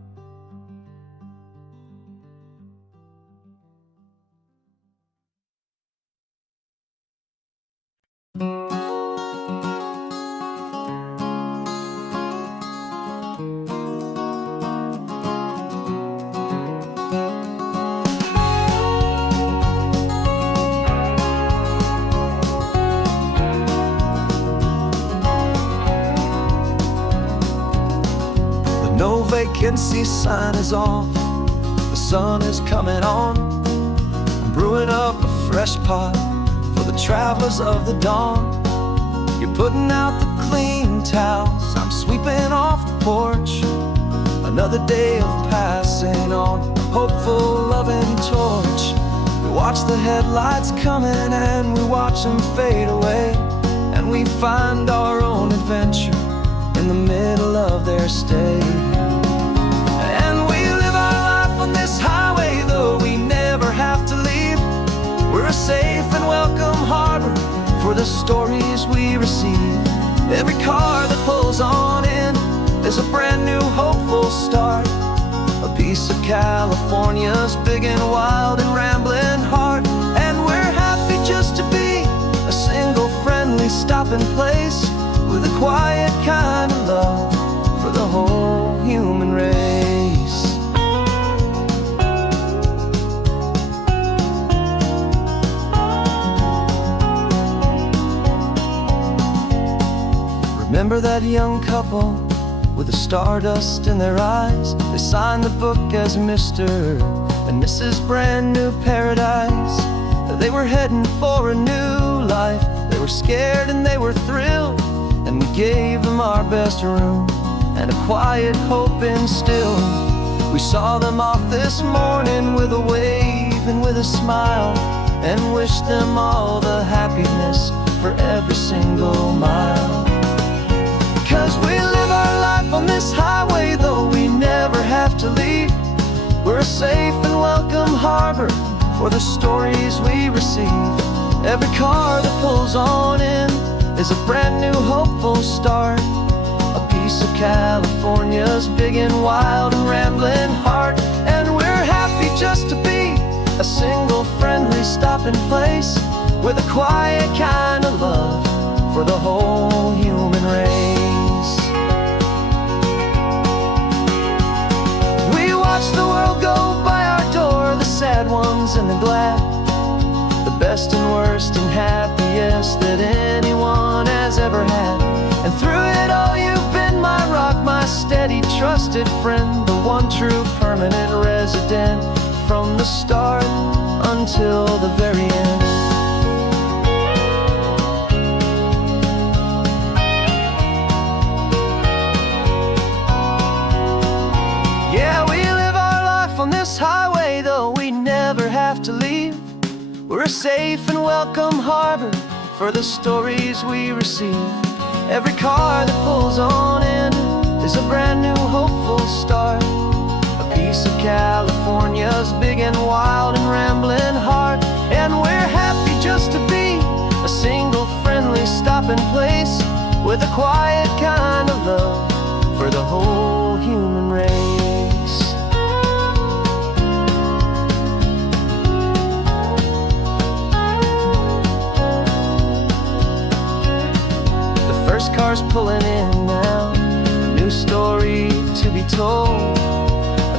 No vacancy sign is off, the sun is coming on. I'm brewing up a fresh pot for the travelers of the dawn. You're putting out the clean towels, I'm sweeping off the porch. Another day of passing on a hopeful, loving torch. We watch the headlights coming and we watch them fade away, and we find our own adventure in the middle of their stay. And we live our life on this highway, though we never have to leave. We're a safe and welcome harbor for the stories we receive. Every car that pulls on in is a brand new hopeful start. A piece of California's big and wild and rambling heart. And we're happy just to be a single friendly stopping place, with a quiet kind of love for the whole human race. Remember that young couple with the stardust in their eyes? They signed the book as Mr. and Mrs. Brand New Paradise. They were heading for a new life. They were scared and they were thrilled, and we gave them our best room and a quiet hope instilled. We saw them off this morning with a wave and with a smile, and wished them all the happiness for every single mile. 'Cause we live our life on this highway, though we never have to leave. We're a safe and welcome harbor for the stories we receive. Every car that pulls on in is a brand new hopeful start. A piece of California's big and wild and rambling heart. And we're happy just to be a single friendly stopping place, with a quiet kind of love for the whole human race. We watch the world go by our door, the sad ones and the glad, the best and worst and happiest that anyone has ever had. And through it all you've been my rock, my steady trusted friend, the one true permanent resident, from the start until the very end. Yeah, we live our life on this highway, though we never have to leave. We're a safe and welcome harbor for the stories we receive. Every car that pulls on in is a brand new hopeful start. A piece of California's big and wild and rambling heart. And we're happy just to be a single friendly stopping place, with a quiet kind of love for the whole human race. First car's pulling in now, a new story to be told.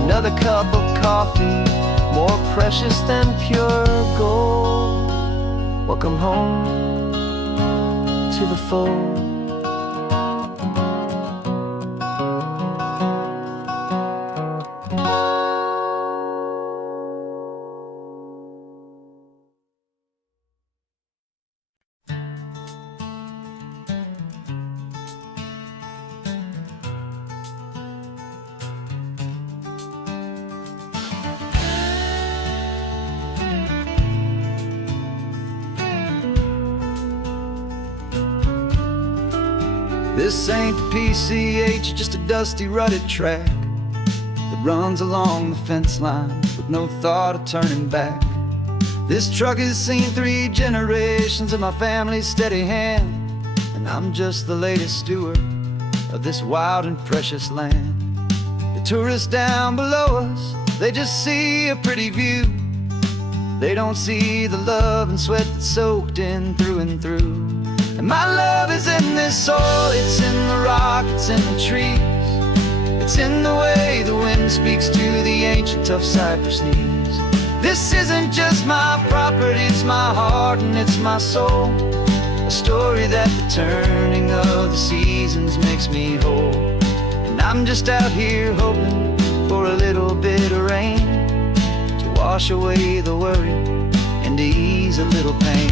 Another cup of coffee, more precious than pure gold. Welcome home to the fold. This ain't the PCH, just a dusty, rutted track that runs along the fence line with no thought of turning back. This truck has seen 3 generations of my family's steady hand, and I'm just the latest steward of this wild and precious land. The tourists down below us, they just see a pretty view. They don't see the love and sweat that's soaked in through and through. And my love is in this soil, it's in the rock, it's in the trees. It's in the way the wind speaks to the ancient tough cypress knees. This isn't just my property, it's my heart and it's my soul. A story that the turning of the seasons makes me whole. And I'm just out here hoping for a little bit of rain to wash away the worry and to ease a little pain.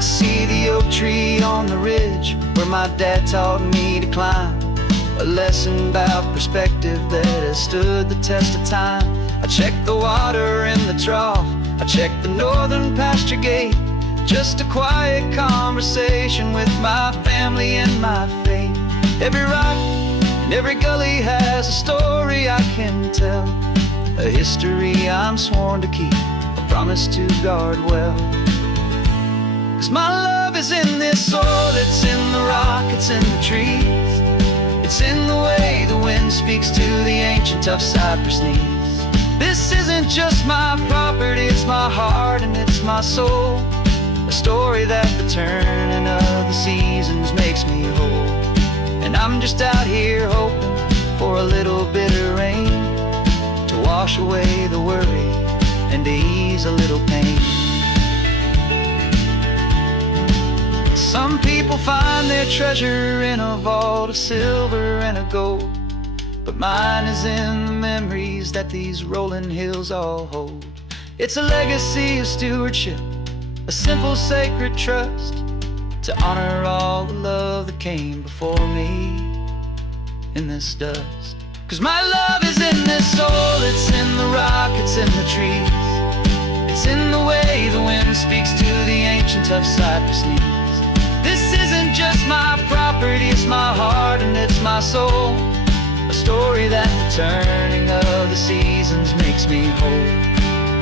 I see the oak tree on the ridge where my dad taught me to climb. A lesson about perspective that has stood the test of time. I check the water in the trough, I check the northern pasture gate. Just a quiet conversation with my family and my faith. Every rock and every gully has a story I can tell, a history I'm sworn to keep, a promise to guard well. 'Cause my love is in this soil, it's in the rock, it's in the trees. It's in the way the wind speaks to the ancient tough cypress knees. This isn't just my property, it's my heart and it's my soul. A story that the turning of the seasons makes me whole. And I'm just out here hoping for a little bit of rain to wash away the worry and to ease a little pain. Some people find their treasure in a vault of silver and a gold, but mine is in the memories that these rolling hills all hold. It's a legacy of stewardship, a simple sacred trust, to honor all the love that came before me in this dust. 'Cause my love is in this soul, it's in the rock, it's in the trees. It's in the way the wind speaks to the ancient tough cypress knees. This isn't just my property, it's my heart and it's my soul. A story that the turning of the seasons makes me whole.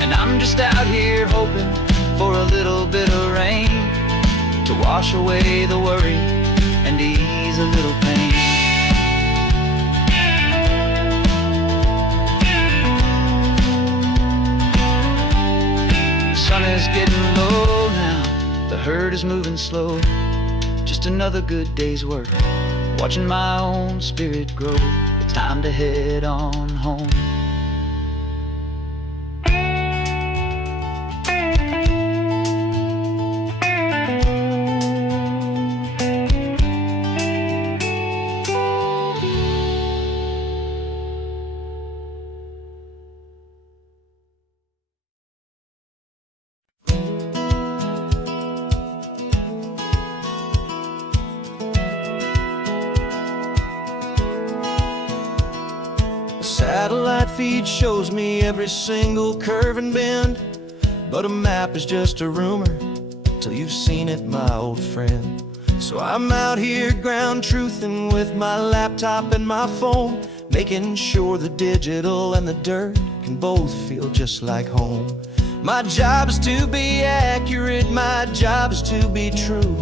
And I'm just out here hoping for a little bit of rain to wash away the worry and ease a little pain. The sun is getting low now, the herd is moving slow. Just another good day's work, watching my own spirit grow. It's time to head on home. Satellite feed shows me every single curve and bend, but a map is just a rumor till you've seen it, my old friend. So I'm out here ground truthing with my laptop and my phone, making sure the digital and the dirt can both feel just like home. My job is to be accurate, my job is to be true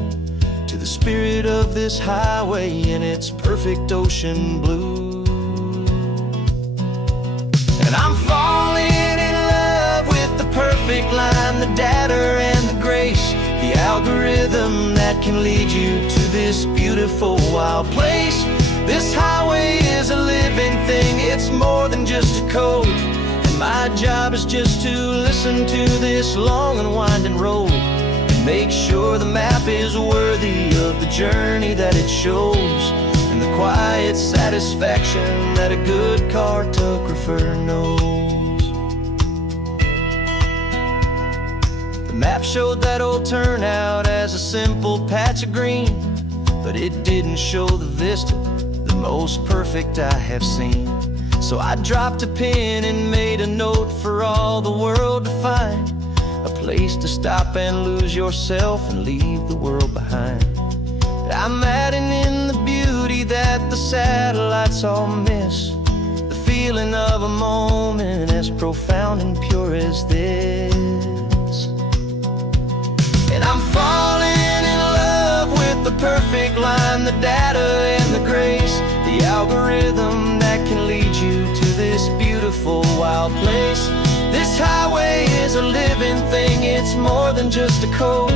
to the spirit of this highway in its perfect ocean blue. And I'm falling in love with the perfect line, the data and the grace, the algorithm that can lead you to this beautiful wild place. This highway is a living thing, it's more than just a code. And my job is just to listen to this long and winding road and make sure the map is worthy of the journey that it shows, and the quiet satisfaction that a good cartographer knows. The map showed that old turnout as a simple patch of green, but it didn't show the vista, the most perfect I have seen. So I dropped a pin and made a note for all the world to find, a place to stop and lose yourself and leave the world behind. I'm adding in the beauty that the satellites all miss, the feeling of a moment as profound and pure as this. And I'm falling in love with the perfect line, the data and the grace, the algorithm that can lead you to this beautiful wild place. This highway is a living thing, it's more than just a code.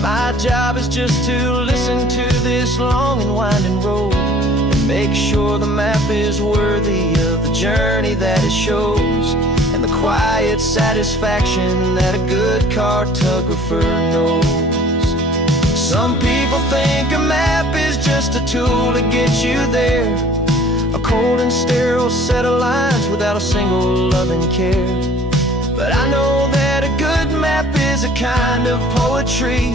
My job is just to listen to this long and winding road and make sure the map is worthy of the journey that it shows, and the quiet satisfaction that a good cartographer knows. Some people think a map is just a tool to get you there, a cold and sterile set of lines without a single loving care. But I know that a good map is a kind of poetry,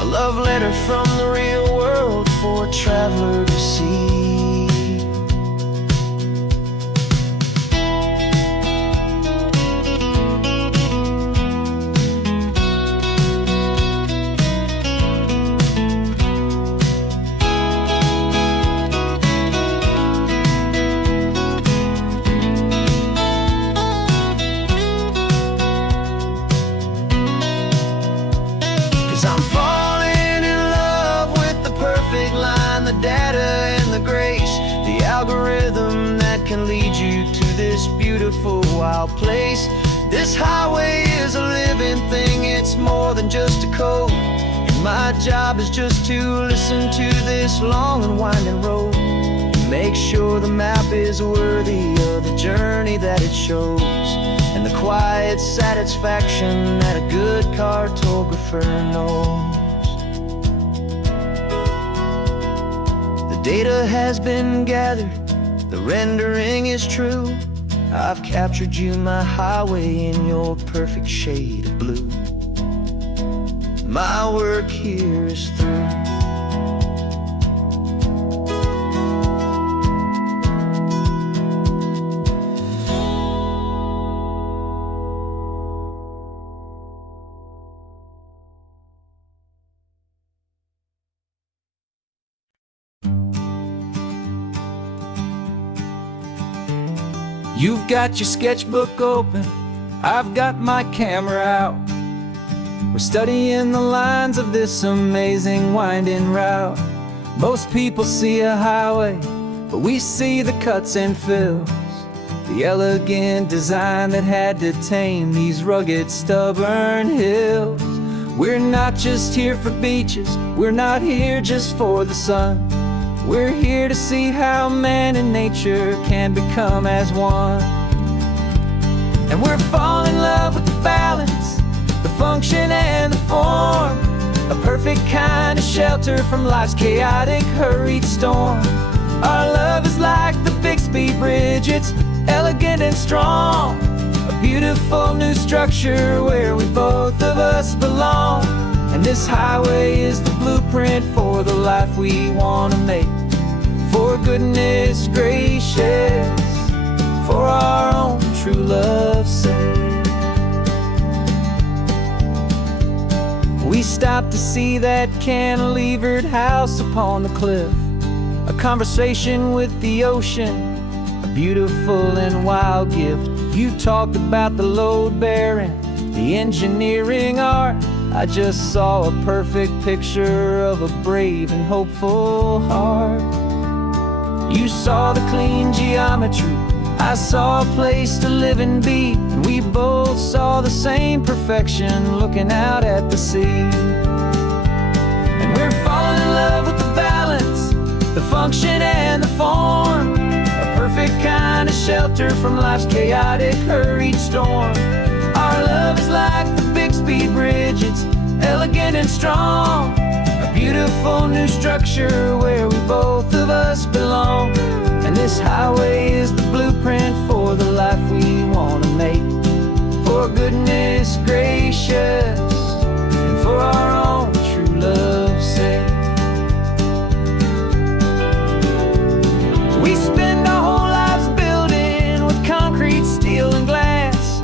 a love letter from the real world for a traveler to see. I'm falling in love with the perfect line, the data and the grace, the algorithm that can lead you to this beautiful wild place. This highway is a living thing, it's more than just a code. And my job is just to listen to this long and winding road and make sure the map is worthy of the journey that it shows, and the quiet satisfaction that a good cartographer knows. The data has been gathered, the rendering is true. I've captured you, my highway, in your perfect shade of blue. My work here is through. You've got your sketchbook open, I've got my camera out. We're studying the lines of this amazing winding route. Most people see a highway, but we see the cuts and fills, the elegant design that had to tame these rugged, stubborn hills. We're not just here for beaches, we're not here just for the sun. We're here to see how man and nature can become as one. And we're falling in love with the balance, the function and the form, a perfect kind of shelter from life's chaotic, hurried storm. Our love is like the Bixby Bridge, it's elegant and strong, a beautiful new structure where we both of us belong. And this highway is the blueprint for the life we want to make. For goodness gracious, for our own true love's sake. We stopped to see that cantilevered house upon the cliff, a conversation with the ocean, a beautiful and wild gift. You talked about the load bearing, the engineering art. I just saw a perfect picture of a brave and hopeful heart. You saw the clean geometry, I saw a place to live and be, and we both saw the same perfection looking out at the sea. And we're falling in love with the balance, the function and the form, a perfect kind of shelter from life's chaotic, hurried storm. Our love is like the Bixby Bridge, it's elegant and strong, a beautiful new structure where we both of us belong. And this highway is the blueprint for the life we want to make. For goodness gracious, and for our own true love's sake. We spend our whole lives building with concrete, steel, and glass,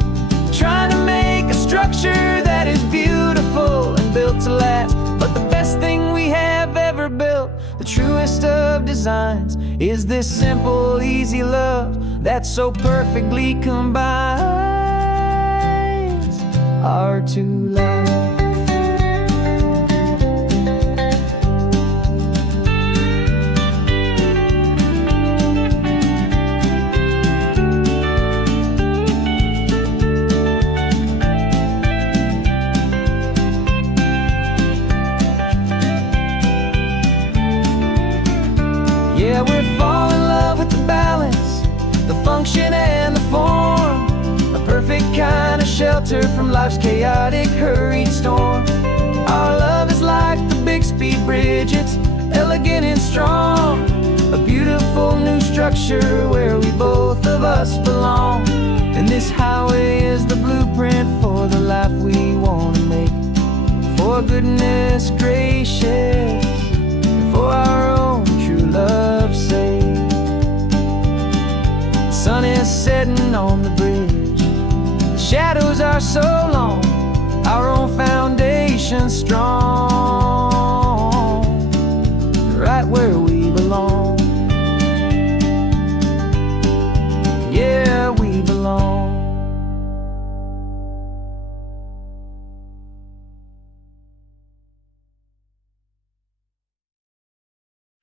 trying to make a structure that is beautiful and built to last. But the best thing we have ever built, the truest of designs, is this simple, easy love that so perfectly combines our two lives. Yeah, we're falling in love with the balance, the function and the form, a perfect kind of shelter from life's chaotic, hurried storm. Our love is like the Bixby Bridge, it's elegant and strong, a beautiful new structure where we both of us belong. And this highway is the blueprint for the life we want to make. for goodness gracious, and for our own true love's sake. The sun is setting on the bridge, the shadows are so long, our own foundation strong.